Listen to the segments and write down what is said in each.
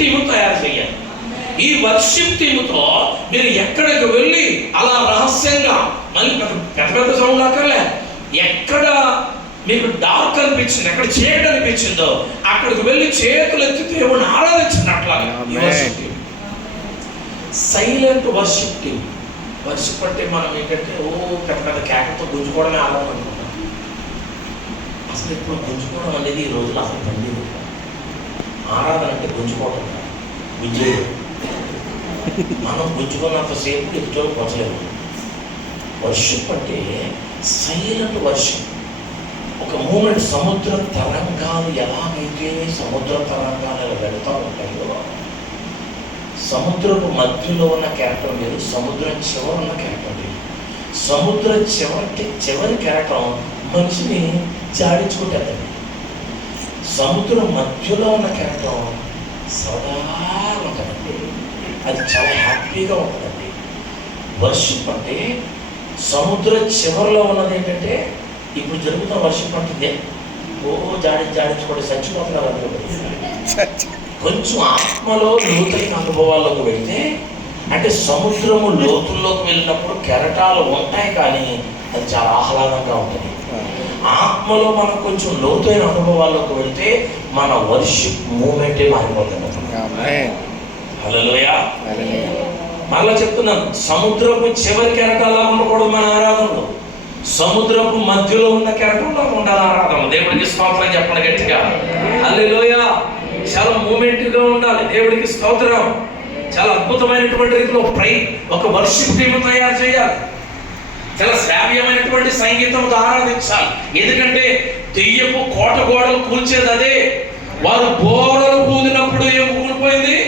Team తయారు చేయాలి. ఈ వర్షిప్ టీముతో మీరు ఎక్కడికి వెళ్ళి అలా రహస్యంగా, మళ్ళీ పెద్ద పెద్ద సౌండ్ అక్కర్లే, ఎక్కడ మీకు డార్క్ అనిపించింది, ఎక్కడ చీకటి అనిపించిందో అక్కడికి వెళ్ళి చేతులు ఎత్తి దేవుడిని ఆరాధించండి. అట్లాగే సైలెంట్ వర్షిప్ టీమ్. వర్షిప్ అంటే మనం ఏంటంటే పెద్ద పెద్ద కేకలతో గుంజుకోవడమే ఆరాధన అనుకుంటాం. అసలు ఇప్పుడు గుంజుకోవడం అనేది ఈ రోజులో అసలు పండింది. ఆరాధన అంటే గుంజుకోవడం, గుంజేయడం. మనం గుంజుకున్నంతసేపు ఎదుటో పొంచలేము. వర్షిప్ అంటే సైలెంట్ వర్షిప్. ఒక మూమెంట్, సముద్ర తరంగాలు ఎలాగైతే సముద్ర తరంగాలు వెళ్తూ ఉంటాయో, సముద్రపు మధ్యలో ఉన్న కెరటం వేరు, సముద్రం చివర ఉన్న కెరటం వేరు. సముద్ర చివరి కెరటం మనిషిని జాడించుకుంటుందండి. సముద్రం మధ్యలో ఉన్న కెరటం సరదాగా ఉంటుందండి, అది చాలా హ్యాపీగా ఉంటుందండి. వర్షిప్ అంటే సముద్ర చివరిలో ఉన్నది ఏంటంటే ఇప్పుడు జరుగుతున్న వర్షిప్ అంటే జాడించుకోండి, చచ్చిపోతున్నారు అందరూ. కొంచెం ఆత్మలో లోతైన అనుభవాల్లోకి వెళ్తే, అంటే సముద్రము లోతుల్లోకి వెళ్ళినప్పుడు కెరటాలు ఉంటాయి కానీ అది చాలా ఆహ్లాదంగా ఉంటుంది. ఆత్మలో మనం కొంచెం లోతైన అనుభవాల్లోకి వెళ్తే మన వర్షిప్ మూమెంటే మారిపోతుంది. హల్లెలూయా. మరలా చెప్తున్నాను, సముద్రపు చివరి కెరటాలా ఉండకూడదు మన ఆరాధనలో, సముద్రపు మధ్యలో ఉన్న కెరటంలో ఉండాలి ఆరాధన. దేవుడికి స్తోత్రం చెప్పండి గట్టిగా. హల్లెలూయా. చాలా మూమెంట్గా ఉండాలి. దేవుడికి స్తోత్రం. చాలా అద్భుతమైనటువంటి రీతిలో ఒక వర్షిప్ టీమ్ తయారు చేయాలి. చాలా శ్రావ్యమైనటువంటి సంగీతంతో ఆరాధించాలి. ఎందుకంటే దెయ్యపు కోట గోడలు కూల్చేది అదే. వారు బోరలు కూదినప్పుడు ఏం కూలిపోయింది?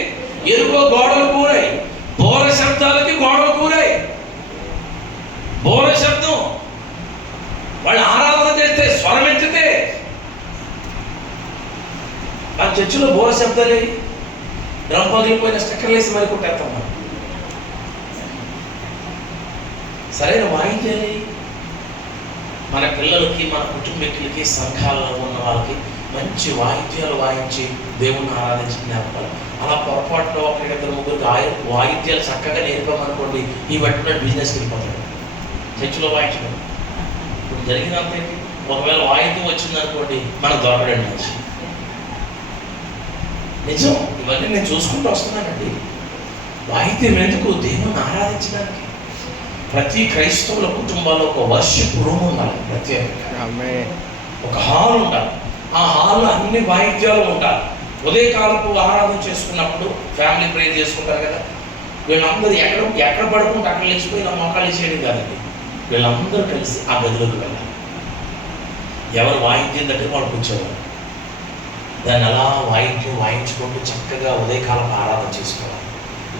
ఎరుకో గోడలు కూరాయి. బోర శబ్దాలకి గోడలు కూరాయి. బోర శబ్దం వాళ్ళు ఆరాధన చేస్తే, స్వరం ఎత్తితే ఆ చర్చిలో బోర శబ్దాలే డ్రమ్ పగిలిపోయిన స్టిక్కర్లు వేసి మరి కొట్టేస్తాం. మనం సరైన వాయించాలి. మన పిల్లలకి, మన కుటుంబీకులకి, సంఘాలలో ఉన్న వాళ్ళకి మంచి వాయిద్యాలు వాయించి దేవుణ్ణి ఆరాధించి జ్ఞాపకాలు. అలా పొరపాటులో ఒకరిద్దరు ముగ్గురికి వాయిద్యాలు చక్కగా నేర్పామనుకోండి, ఈ పట్టుకున్న బిజినెస్కి వెళ్ళిపోతాడు. చర్చిలో వాయించడం ఇప్పుడు జరిగినంత. ఒకవేళ వాయిద్యం వచ్చిందనుకోండి, మనం దొరకడండి మంచి. నిజం, ఇవన్నీ నేను చూసుకుంటూ వస్తున్నానండి. వాయిద్యం ఎందుకు? దేవుణ్ణి ఆరాధించడానికి. ప్రతి క్రైస్తవుల కుటుంబాల్లో ఒక వర్షిప్ రూమ్ ఉండాలి, ప్రత్యేకంగా ఒక హాల్ ఉండాలి. ఆ హాల్లో అన్ని వాయిద్యాలు ఉండాలి. ఉదయకాలపు ఆరాధన చేసుకున్నప్పుడు ఫ్యామిలీ ప్రేయర్ చేసుకుంటారు కదా, వీళ్ళందరూ ఎక్కడ పడుకుంటే అక్కడ లేచిపోయి ఇలా మోకాళ్ళు చేయడం కాదండి. వీళ్ళందరూ కలిసి ఆ గదిలోకి వెళ్ళాలి. ఎవరు వాయిద్యం దగ్గర వాళ్ళు కూర్చోవాలి. దాన్ని అలా వాయించుకుంటూ చక్కగా ఉదయకాలపు ఆరాధన చేసుకోవాలి.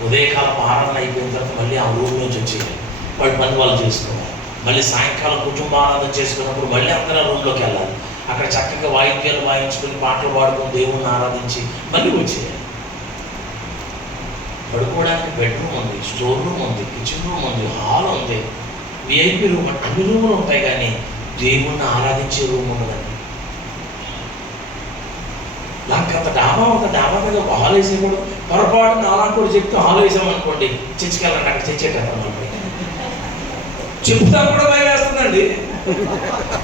ఉదయకాలపు ఆరాధన అయిపోయిన తర్వాత మళ్ళీ ఆ రూమ్ నుంచి వచ్చేయాలి, వాడి పని వాళ్ళు చేసుకోవాలి. మళ్ళీ సాయంకాలం కుటుంబ ఆరాధన చేసుకున్నప్పుడు మళ్ళీ అందరూ రూమ్లోకి వెళ్ళాలి. అక్కడ చక్కగా వాయిద్యాలు వాయించుకొని, పాటలు పాడుకొని, దేవుణ్ణి ఆరాధించి మళ్ళీ వచ్చేయాలి. పడుకోవడానికి బెడ్రూమ్ ఉంది, స్టోర్ రూమ్ ఉంది, కిచెన్ రూమ్ ఉంది, హాల్ ఉంది, విఐపి రూమ్, అన్ని రూములు ఉంటాయి. కానీ దేవుణ్ణి ఆరాధించే రూమ్ ఉండదండి. నాకు అంత డాబా మీద ఒక హాల్ వేసేప్పుడు పొరపాటున అలాంటి కూడా చెప్తే హాల్ వేసామనుకోండి, చర్చికెళ్ళండి, అక్కడ చర్చేటప్పుడు చెప్తా కూడా భయం వేస్తుందండి.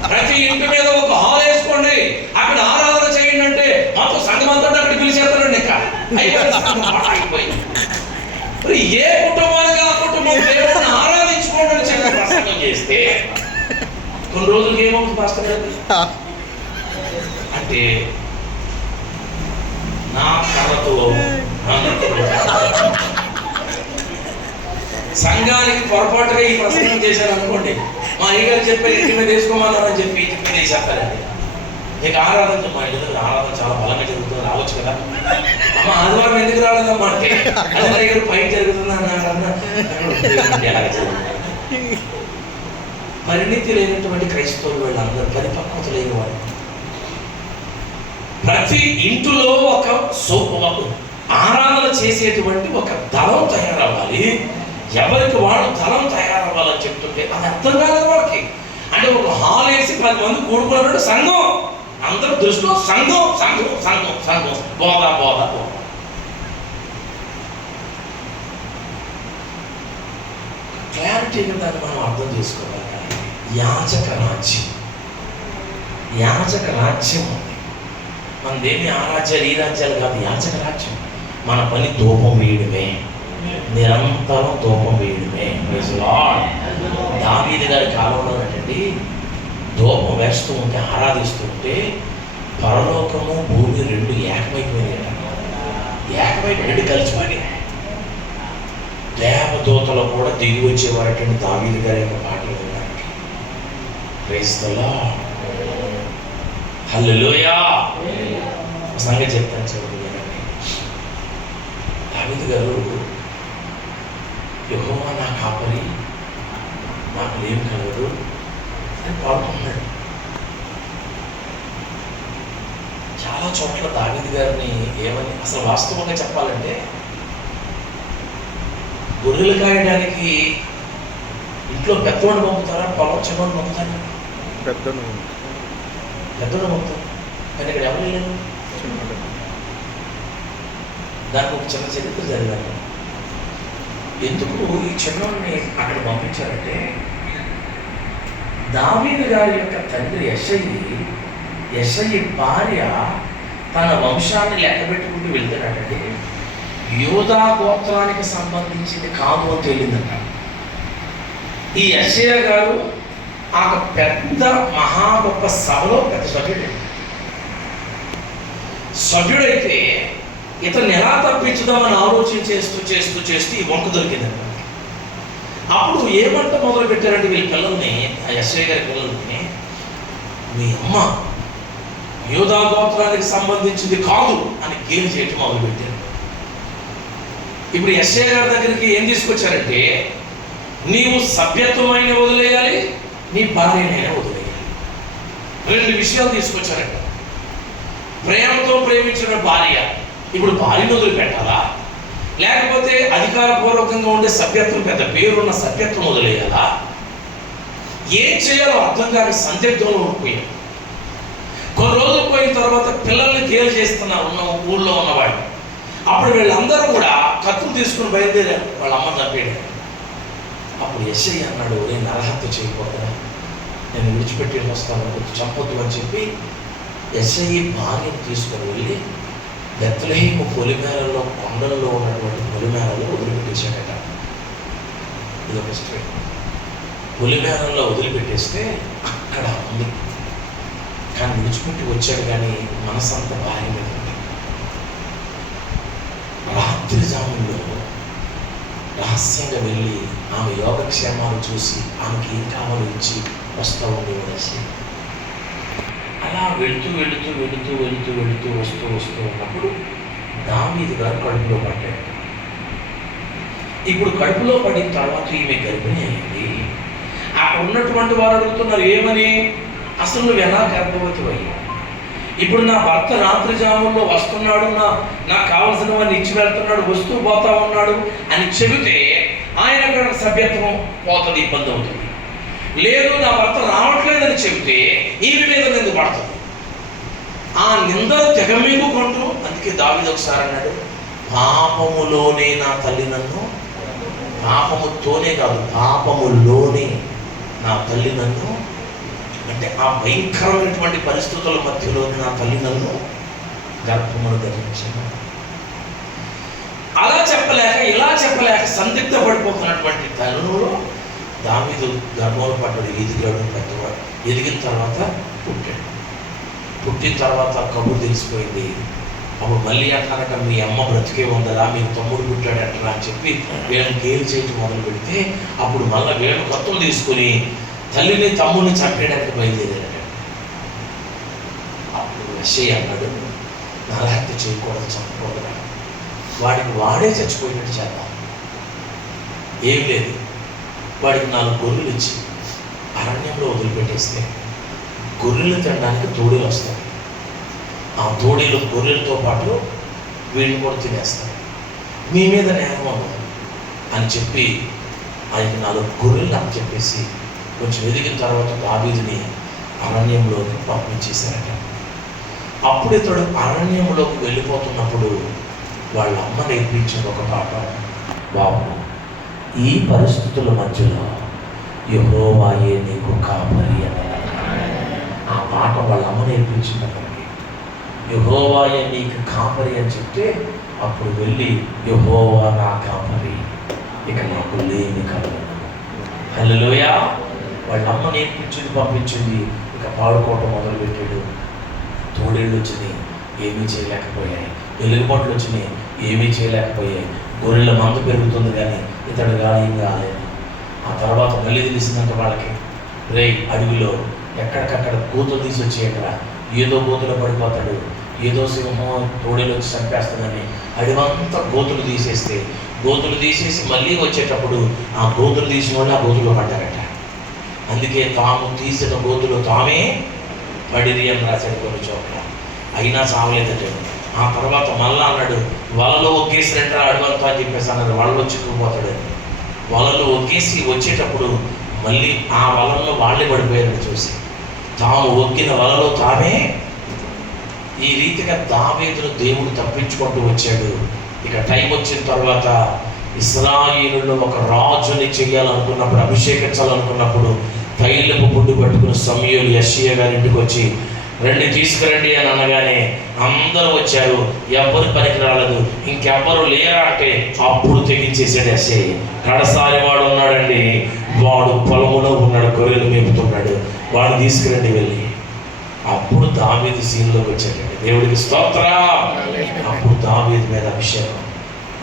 ప్రతి ఇంటి మీద ఒక హాల్ వేసుకోండి, అక్కడ ఆరాధన చేయండి అంటే మాతో సంఘమంతా అక్కడ పిలిచేస్తానండి. ఇంకా అయిపోయింది. ఏ కుటుంబానికి ఆ కుటుంబం దేవుడిని ఆరాధించుకోండి అని చెప్పి ప్రసంగం చేస్తే కొన్ని రోజులకి ఏమవుతుంది పాస్టర్ గారు అంటే, నా కర్రతో సంఘానికి పొరపాటుగా ఈ ప్రసంగం చేశారు అనుకోండి, మా అయ్యగారు చెప్పారు ఇంటి మీద వేసుకోమన్నారని చెప్పి ఇంటి మీద వేసేస్తారండి. ఇక ఆరాధన, మా ఇల్లు ఆరాధన చాలా బలంగా జరుగుతుంది, రావచ్చు కదా. అమ్మ ఆదివారం ఎందుకు రాలేదమ్మా అంటే, అది అయ్యగారు పైకి జరుగుతుంది అన్నారన్నా. పరిణితి లేనటువంటి క్రైస్తవులు వీళ్ళందరూ, పరిపక్వత లేని వాడు. ప్రతి ఇంటిలో ఒక ఆరాధన చేసేటువంటి ఒక దళం తయారవ్వాలి. ఎవరికి వాడు దళం తయారవ్వాలని చెప్తుంటే అది అర్థం కాలేదు వాళ్ళకి. అంటే ఒక హాల్ వేసి 10 మంది కూడుకున్నట్టు సంఘం, అందరూ దృష్టిలో సంఘం సంఘం సంఘం సంఘం, బోధ బోధ బోధ. క్లారిటీగా దాన్ని మనం అర్థం చేసుకోవాలి. యాజక రాజ్యం, యాజక రాజ్యం ఉంది. మనదేమి ఆ రాజ్యాలు ఈ రాజ్యాలు కాదు, యాజక రాజ్యం. మన పని ధూపం వేయడమే, నిరంతరం ధూపం వేయడమే. దావీదు గారి కాలంలో ఏంటండి, ధూపం వేస్తూ ఉంటే, ఆరాధిస్తూ ఉంటే పరలోకము భూమి రెండు ఏకమైపోయినాయి. రెండు కలిసిపోయినాయి. దేవదూతలు కూడా దిగి వచ్చేవారటండి దావీదు గారి యొక్క పాటలు వినడానికి. ప్రైజ్ ది లార్డ్, హల్లెలూయా. సంగతి చెప్తాను చూడండి. దావీదు గారు, యెహోవా నా కాపరి, నాకు ఏం కలగదు అని పాడుతున్నాడు. చాలా చోట్ల దావీదు గారిని ఏమని, అసలు వాస్తవంగా చెప్పాలంటే గొర్రెలు కాయడానికి ఇంట్లో పెద్దవాడు పంపుతారా, పొలం చిన్నవాడు పంపుతారా? పెద్దవాడు పంపుతారు. కానీ ఇక్కడ ఎవరు లేదు. దానికి ఒక చిన్న చరిత్ర జరిగాను. ఎందుకు ఈ చిన్నవాడిని అక్కడ పంపించారంటే, దావీదు గారి యొక్క తండ్రి యెషయి భార్య తన వంశాన్ని లెక్కబెట్టుకుంటూ వెళ్తున్నాడంటే యూదా గోత్రానికి సంబంధించింది కాదు అని తేలిందంట. ఈ యెషయా గారు ఆ పెద్ద మహా గొప్ప సభలో పెద్ద సభ్యుడైతే ఇతన్ని ఎలా తప్పించుదామని ఆలోచన చేస్తూ ఈ వంక దొరికిందంట. అప్పుడు ఏమంట మొదలు పెట్టారంటే వీళ్ళ పిల్లల్ని, ఆ యెషయా గారి పిల్లల్ని, మీ అమ్మ యూదా గోత్రానికి సంబంధించింది కాదు అని గేలి చేయటం మొదలుపెట్టారు. ఇప్పుడు యెషయా గారి దగ్గరికి ఏం తీసుకొచ్చారంటే, నీవు సభ్యత్వమైన వదిలేయాలి, నీ భార్యనైనా వదిలేయాలి. రెండు విషయాలు తీసుకొచ్చారంట. ప్రేమతో ప్రేమించిన భార్య ఇప్పుడు భార్యను వదిలిపెట్టాలా, లేకపోతే అధికారపూర్వకంగా ఉండే సభ్యత్వం, పెద్ద పేరున్న సభ్యత్వం వదిలేయాలా? ఏం చేయాలో అర్థం కాక సందిగ్ధంలో ఉండిపోయాం. కొన్ని రోజులు పోయిన తర్వాత పిల్లల్ని గేలు చేస్తున్నారు ఉన్న ఊళ్ళో ఉన్నవాళ్ళు. అప్పుడు వీళ్ళందరూ కూడా కత్తులు తీసుకుని బయలుదేరారు వాళ్ళ అమ్మని చంపేయడానికి. అప్పుడు యెషయా అన్నాడు, నేను నరహత్య చేయకూడదా, నేను విడిచిపెట్టి వస్తాను, చంపొద్దు అని చెప్పి యెషయా భార్యను తీసుకొని వెళ్ళి బెత్లెహేము పొలిమేరల్లో, కొండల్లో ఉన్నటువంటి పొలిమేరల్లో వదిలిపెట్టేశాడట. ఇది ఒక స్టోరీ. పొలిమేరల్లో వదిలిపెట్టేస్తే అక్కడ ఉంది. కానీ విడిచిపెట్టి వచ్చాడు, కానీ మనసంతా భార్య మీద ఉంది. రాత్రి జాముల్లో రహస్యంగా వెళ్ళి ఆమె యోగక్షేమాలు చూసి ఆమెకి ఏం కావాలో ఇచ్చి వస్తూ ఉండేవాడు. అలా వెళుతూ వస్తూ ఉన్నప్పుడు దావీదు గారు కడుపులో పడ్డాడు. ఇప్పుడు కడుపులో పడిన తర్వాత ఈమె గర్భిణి అయింది. అక్కడ ఉన్నటువంటి వారు అడుగుతున్నారు, ఏమని, అసలు నువ్వు ఎలా గర్భవతి అయ్యావు? ఇప్పుడు నా భర్త రాత్రి జాముల్లో వస్తున్నాడు, నాకు కావాల్సిన వాడిని ఇచ్చి వెళ్తున్నాడు, వస్తూ పోతా ఉన్నాడు అని చెబితే ఆయన అక్కడ సభ్యత్వం పోతుంది, ఇబ్బంది అవుతుంది. లేదు, నా భర్త రావట్లేదని చెబితే ఈమె మీద నింద పడుతుంది. ఆ నిందలు తెగమీగుకుంటూ, అందుకే దావీదు ఒకసారి అన్నాడు, పాపములోనే నా తల్లి నన్ను, పాపముతోనే కాదు పాపములోనే నా తల్లి నన్ను, అంటే ఆ భయంకరమైనటువంటి పరిస్థితుల మధ్యలోనే నా తల్లి నన్ను గర్భమును ధరించాను. అలా చెప్పలేక ఇలా చెప్పలేక సందిగ్ధ పడిపోతున్నటువంటి తరుణంలో దావీదు గర్భంలో పడ్డాడు, ఎదిగాడు, పెద్దవాడు. ఎదిగిన తర్వాత పుట్టాడు. పుట్టిన తర్వాత కబురు తెలిసిపోయింది. అప్పుడు మళ్ళీ అంటారట, మీ అమ్మ బ్రతికే ఉందరా, మీకు తమ్ముడు పుట్టాడు అంటారా అని చెప్పి వీళ్ళని గేలు చేయటం మొదలు పెడితే అప్పుడు మళ్ళీ వీళ్ళని కత్తులు తీసుకుని తల్లిని తమ్ముడిని చంపేయడానికి బయలుదేరాడు. అప్పుడు యెషయా అన్నాడు, నరహత్య చేయకూడదు, చంపకూడదు, వాడికి వాడే చచ్చిపోయినట్టు చేద్దాం. ఏం లేదు, వాడికి 4 గొర్రెలు ఇచ్చి అరణ్యంలో వదిలిపెట్టేస్తే గొర్రెలు తినడానికి తోడేలు వస్తాయి. ఆ తోడేలు గొర్రెలతో పాటు వీడిని కూడా తినేస్తాయి. మీ మీద నేరం ఉండదు అని చెప్పి ఆయనకి 4 గొర్రెలు అని చెప్పేసి కొంచెం ఎదిగిన తర్వాత దావీదుని అరణ్యంలోకి పంపించేశారట. అప్పుడు ఇతడు అరణ్యంలోకి వెళ్ళిపోతున్నప్పుడు వాళ్ళ అమ్మ నేర్పించిన ఒక పాట, బాబు ఈ పరిస్థితుల మధ్యలో యెహోవాయే నీకు కాపరి అన్నాడు. ఆ పాట వాళ్ళ అమ్మ నేర్పించింది అక్కడికి. యెహోవాయే నీకు కాపరి అని చెప్తే అప్పుడు వెళ్ళి యెహోవా నా కాపరి, ఇక నాకు లేని కలగదు. హల్లెలూయా. వాళ్ళ అమ్మ నేర్పించింది, పంపించింది. ఇక పాడుకోవటం మొదలుపెట్టాడు. తోడేళ్ళు వచ్చినాయి, ఏమీ చేయలేకపోయాయి. వెలుగుబాట్లు వచ్చినాయి, ఏమీ చేయలేకపోయాయి. గొర్రెల మంద పెరుగుతుంది కానీ ఇతడు కానీ ఏం కాలేదు. ఆ తర్వాత మళ్ళీ తెలిసిందంటే వాళ్ళకి, రే అడవిలో ఎక్కడికక్కడ గోతులు తీసి వచ్చేయక్కడ, ఏదో గోతులో పడిపోతాడు, ఏదో సింహం తోడేలు వచ్చి చంపేస్తుందని అడివంతా గోతులు తీసేస్తే, గోతులు తీసేసి మళ్ళీ వచ్చేటప్పుడు ఆ గోతులు తీసిన వాళ్ళు ఆ గోతులో పడ్డారట. అందుకే తాము తీసిన గోతులు తామే పడిరి అని రాశాడు కొన్ని చోట్ల. అయినా చావలేదట. ఆ తర్వాత మళ్ళా అన్నాడు, వలలో ఒగ్గేసినట్టు అడవంతా అని చెప్పేసి అన్నాడు. వలలో చిక్కుకుపోతాడు. వలలు ఒగ్గేసి వచ్చేటప్పుడు మళ్ళీ ఆ వలలో వాళ్ళే పడిపోయారని చూసి తాము ఒగ్గిన వలలో తామే. ఈ రీతిగా దావీదును దేవుడు తప్పించుకుంటూ వచ్చాడు. ఇక టైం వచ్చిన తర్వాత ఇశ్రాయేలులో ఒక రాజుని చేయాలనుకున్నప్పుడు, అభిషేకించాలనుకున్నప్పుడు తైలపు బుడ్డు పట్టుకుని సమూయేలు యెషయా గారి ఇంటికి వచ్చి, రండి తీసుకురండి అని అనగానే అందరూ వచ్చారు. ఎవ్వరు పనికి రాలేదు. ఇంకెవ్వరు లేరా అంటే అప్పుడు తెగించేసాడు యెషయా. కడసారి వాడు ఉన్నాడండి, వాడు పొలములో ఉన్నాడు, గొర్రెలు మేపుతున్నాడు, వాడు తీసుకురండి వెళ్ళి. అప్పుడు దావీదు సీన్లోకి వచ్చాడండి. దేవుడికి స్తోత్రం. అప్పుడు దావీదు మీద అభిషేకం,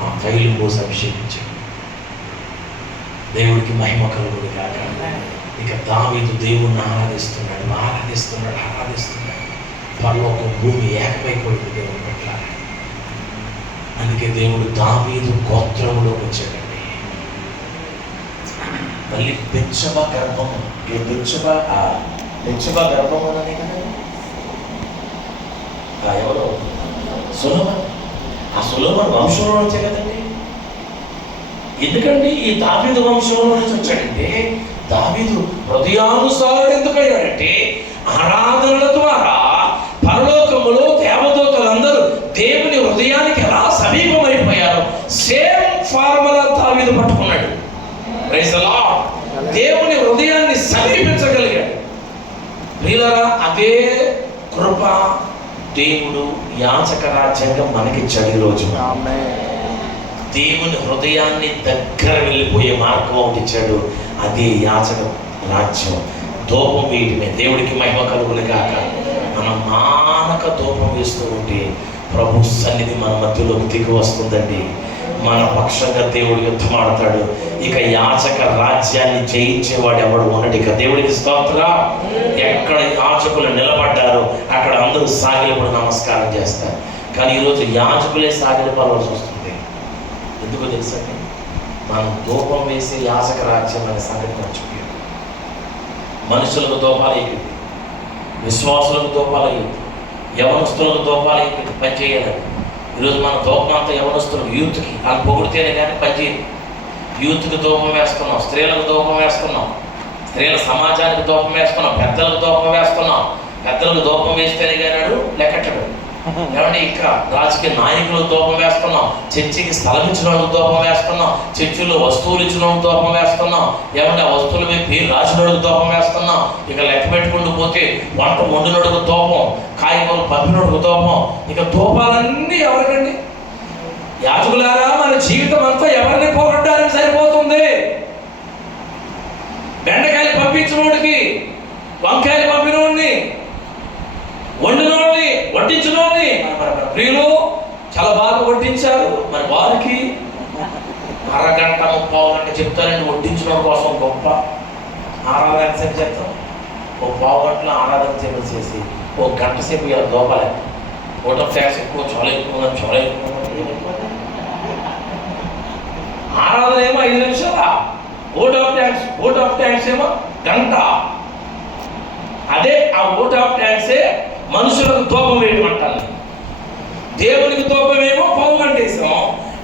ఆ తైలం పోసి అభిషేకించాడు. దేవుడికి మహిమ కలుగును కాక. ఇక దావీదు దేవుణ్ణి ఆరాధిస్తున్నాడు. పరలోకం భూమి ఏకమైపోయింది దేవుని పట్ల. అందుకే దేవుడు దావీదు గోత్రములోకి వచ్చాడండి. మళ్ళీ బెత్షెబా గర్భము, బెత్షెబా గర్భము అనే కదా ఎవరు, సొలొమోను. ఆ సొలొమోను వంశంలో వచ్చే కదండి. ఎందుకండి ఈ దావీదు వంశంలో నుంచి వచ్చాడంటే, దావీదు హృదయానుసారుడు ఎందుకయ్యాడంటే, ఆరాధనల ద్వారా పరలోకములో దేవదూతలందరూ దేవుని హృదయానికి ఎలా సమీపమైపోయారు, సేమ్ ఫార్ములా దావీదు పట్టుకున్నాడు. Praise the lord. దేవుని హృదయాన్ని సమీపించగలిగాడు. ప్రియులారా, అదే కృప దేవుడు యాచక రాజ్యాంగం మనకిచ్చాడు ఈరోజు. దేవుని హృదయాన్ని దగ్గర వెళ్ళిపోయే మార్గం ఒకటి ఇచ్చాడు. అదే యాచక రాజ్యం. ధూపం వేయటమే. దేవుడికి మహిమ కలుగును గాక. మనం మానక ధూపం వేస్తూ ఉంటే ప్రభు సన్నిధి మన మధ్యలోకి దిగి వస్తుందండి. మన పక్షంగా దేవుడు యుద్ధం ఆడతాడు. ఇక యాచక రాజ్యాన్ని జయించేవాడు ఎవడు ఉండడు. ఇక దేవుడికి స్తోత్రం. ఎక్కడ యాచకులు నిలబడ్డారో అక్కడ అందరూ సాగిలపడి నమస్కారం చేస్తారు. కానీ ఈరోజు యాచకులే సాగిలపడాల్సి వస్తుంది. ఎందుకో తెలుసండి, మనం ధూపం వేసే యాచక రాజ్యం అనే సంగతి మర్చిపోయాం. మనుషులకు దూపాలు అయిపోయింది, విశ్వాసులకు దూపాలు అయ్యింది, యవనస్తులకు దూపాలు అయిపోయింది. పని చేయాలి. ఈరోజు మన దూపం అంతా యవనస్తులకు, యూత్కి వాళ్ళు పొగిడితేనే కానీ పని చేయదు. యూత్కి దూపం వేస్తున్నాం, స్త్రీలకు దూపం వేస్తున్నాం, స్త్రీల సమాజానికి దూపం వేస్తున్నాం, పెద్దలకు దూపం వేస్తున్నాం. పెద్దలకు దూపం వేస్తేనే కానీ లెక్కట్టడు. ఏమంటే ఇంకా రాజకీయ నాయకులకు దూపం వేస్తున్నాం, చర్చికి స్థలం ఇచ్చిన వాళ్ళకి దూపం వేస్తున్నాం, చర్చిలో వస్తువులు ఇచ్చిన వాళ్ళకి దూపం వేస్తున్నాం, ఏమంటే ఆ వస్తువుల మీద పేరు రాసిన వాళ్ళకి దూపం వేస్తున్నాం. ఇక లెక్క పెట్టుకుంటూ పోతే వంట వండినోడికి దూపం, కాయగూరలు పంపినోడికి దూపం. ఇక దూపాలన్నీ ఎవరికండి? యాజకులారా, మన జీవితం అంతా ఎవరిని పోగొట్టడానికి సరిపోతుంది. బెండకాయలు పంపించినోడికి, వంకాయలు పంపినోడిని, వండినోడిని, వడ్డించినోడిని ప్రియులు చాలా బాగా వడ్డించారు. మరి వారికి అరగంట 30 గంట చెప్తారండి వడ్డించడం కోసం. గొప్ప ఆరాధన సేపు చేస్తాం. ఓ 15 గంటల ఆరాధన సేపు చేసి 1 గంట సేపు దోపాలి. ఓట్ ఆఫ్ ట్యాక్స్ ఎక్కువ, చాలా ఎక్కువ, ఆరాధన ఏమో 5 నిమిషాలా, ఓట్ ఆఫ్ ట్యాక్స్ ఏమో గంట. అదే ఆ ఓట్ ఆఫ్ ట్యాక్సే మనుషులకు దూపం వేయమంటాను. దేవునికి దూపమేమో 1 గంట వేసాం,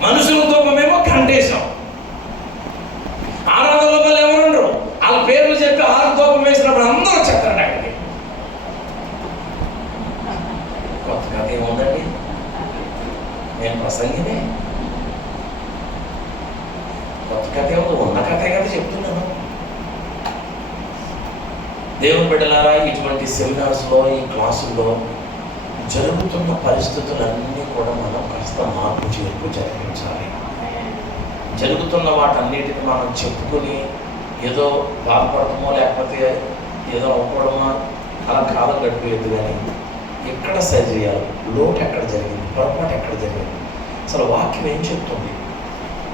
మనుషులకు దూపమేమో గంట వేసాం. ఆరాధనలో వాళ్ళు ఎవరుండరు, వాళ్ళ పేర్లు చెప్పి 6 దూపం వేసినప్పుడు అందరూ చెప్తారండి అక్కడికి. కొత్త కథ ఏముందండి, నేను ప్రసంగినే. కొత్త కథ ఏమో ఉన్న కథే కదా చెప్తున్నాను. దేవుని బిడ్డలారా, ఇటువంటి సెమినార్స్లో, ఈ క్లాసుల్లో జరుగుతున్న పరిస్థితులన్నీ కూడా మనం కాస్త మార్పు చేర్పు జరిపించాలి. జరుగుతున్న వాటన్నిటిని మనం చెప్పుకొని ఏదో బాధపడటమో లేకపోతే ఏదో అవ్వడమో అలా కాలం గడిపేది. కానీ ఎక్కడ సరి చేయాలి, లోటు ఎక్కడ జరిగింది, పొరపాటు ఎక్కడ జరిగింది, అసలు వాక్యం ఏం చెప్తుంది,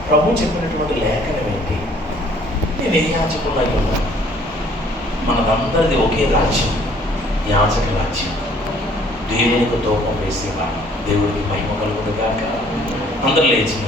ప్రభు చెప్పినటువంటి లేఖనం ఏంటి, నేను ఏ యాచకులు అయి ఉన్నాను. మనదందరిది ఒకే రాజ్యం, యాచక రాజ్యం. దేవునికి తూపం వేసేవాడు. దేవుడికి మహిమ కలుగును గాక. అందరూ లేచి